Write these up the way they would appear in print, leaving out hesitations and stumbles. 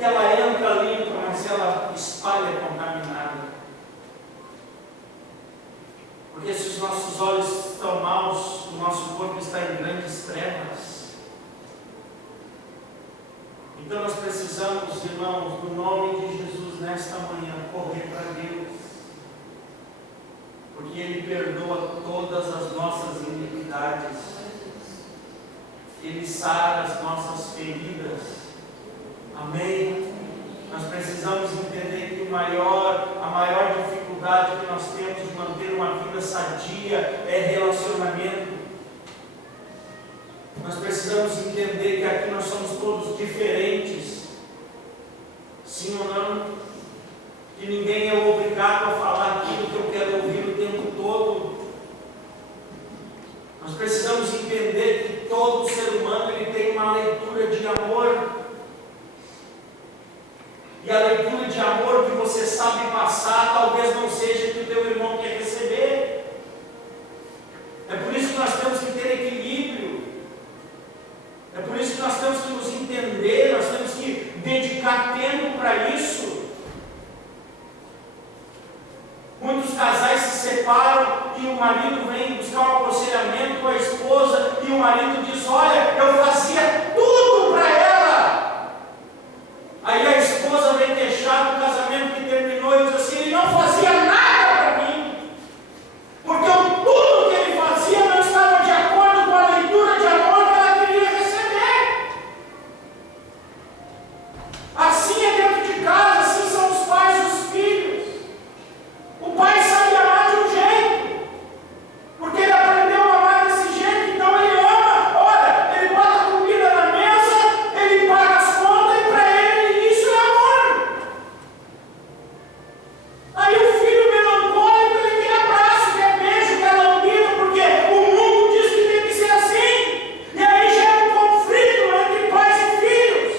Porque ela entra limpa, mas ela espalha contaminada. Porque se os nossos olhos estão maus, o nosso corpo está em grandes trevas. Então nós precisamos, irmãos, no nome de Jesus, nesta manhã, correr para Deus. Porque Ele perdoa todas as nossas iniquidades. Ele sara as nossas feridas. Amém? Nós precisamos entender que a maior dificuldade que nós temos de manter uma vida sadia é relacionamento. Nós precisamos entender que aqui nós somos todos diferentes. Sim ou não? Que ninguém é obrigado a falar aquilo que eu quero ouvir o tempo todo. Nós precisamos entender que todo ser humano ele tem uma leitura de amor. E a leitura de amor que você sabe passar, talvez não seja que o teu irmão quer receber. É por isso que nós temos que ter equilíbrio. É por isso que nós temos que nos entender, nós temos que dedicar tempo para isso. Muitos casais se separam e o marido vem buscar um aconselhamento com a esposa e o marido diz: olha, eu fazia tudo para ela. Aí a esposa vem queixar do casamento que terminou e diz assim: ele não fazia nada para mim, porque tudo que ele fazia não estava de acordo com a leitura de amor que ela queria receber. Assim é dentro de casa, assim são os pais e os filhos. O pai sabe amar de um jeito, porque ele aprendeu a amar desse jeito, então ele ama. Olha, ele bota a comida na mesa, ele paga as contas e para ele isso é amor. Aí o filho melancólico, ele quer abraço, quer beijo, quer lambida, porque o mundo diz que tem que ser assim. E aí gera um conflito entre pais e filhos.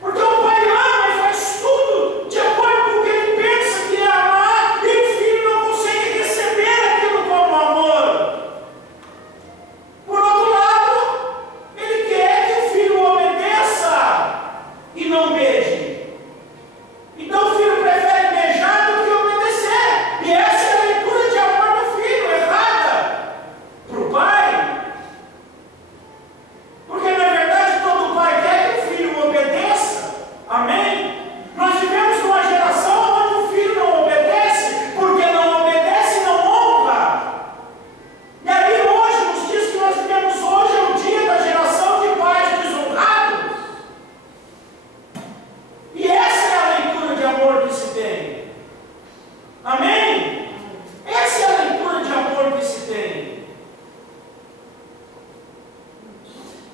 Porque o pai ama e faz tudo de acordo com o que ele pensa que é amar, e o filho não consegue receber aquilo como amor. Por outro lado, ele quer que o filho obedeça e não beije. Então o filho prefere beijar do que obedecer. E essa é a leitura de amor do filho, errada para o pai. Porque na verdade todo pai quer que o filho obedeça. Amém? Nós vivemos numa geração onde o filho não obedece, porque não obedece e não honra. E aí hoje, nos dias que nós vivemos hoje, é o dia da geração de pais desonrados. E essa é a leitura de amor que se tem. Amém? Essa é a leitura de amor que se tem.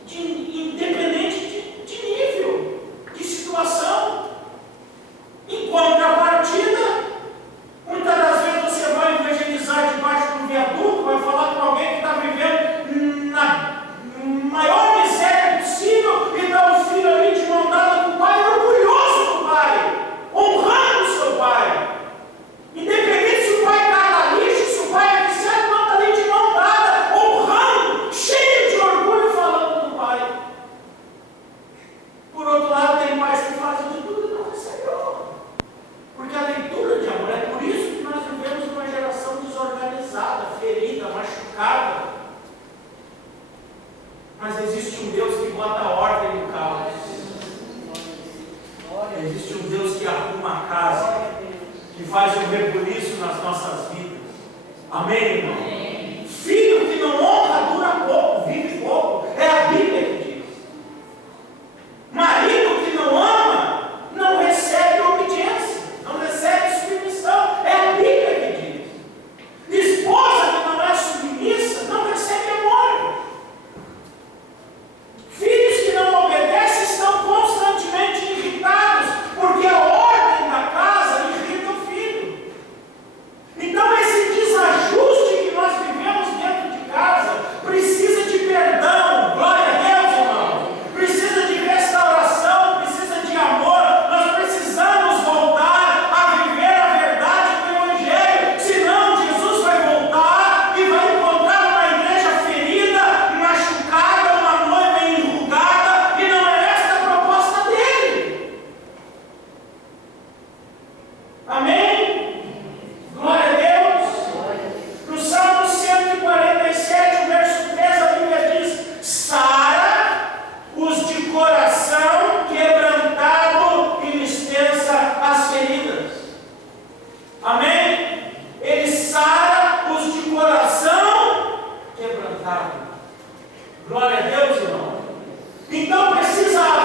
Independente de nível, de situação. Em contrapartida, muitas das vezes você vai evangelizar debaixo do viaduto, vai falar com alguém que está vivendo na maior miséria possível e dá o filho ali de mão dada com o pai, orgulhoso do pai, honrando o seu pai. Independente se o pai está na lixo, se o pai é viciado, não está ali de mão dada, honrando, cheio de orgulho, falando do pai. Por outro lado, tem pais que fazem de tudo e não recebem honra. Porque a leitura de amor, é por isso que nós vivemos uma geração desorganizada, ferida, machucada. Mas existe um Deus que bota ordem no caos. Existe um Deus que arruma a casa, que faz um rebuliço nas nossas vidas. Amém, irmão? Filho que não honra dura pouco, vive pouco. É a Bíblia que diz. Marido que não ama não recebe obediência, não recebe submissão. É a Bíblia que diz. Esposa que não é submissa não recebe amor. Filhos que não obedecem estão constantemente irritados, porque a ordem da casa irrita o filho. Então esse desajuste que nós Glória a Deus, irmão. Então precisa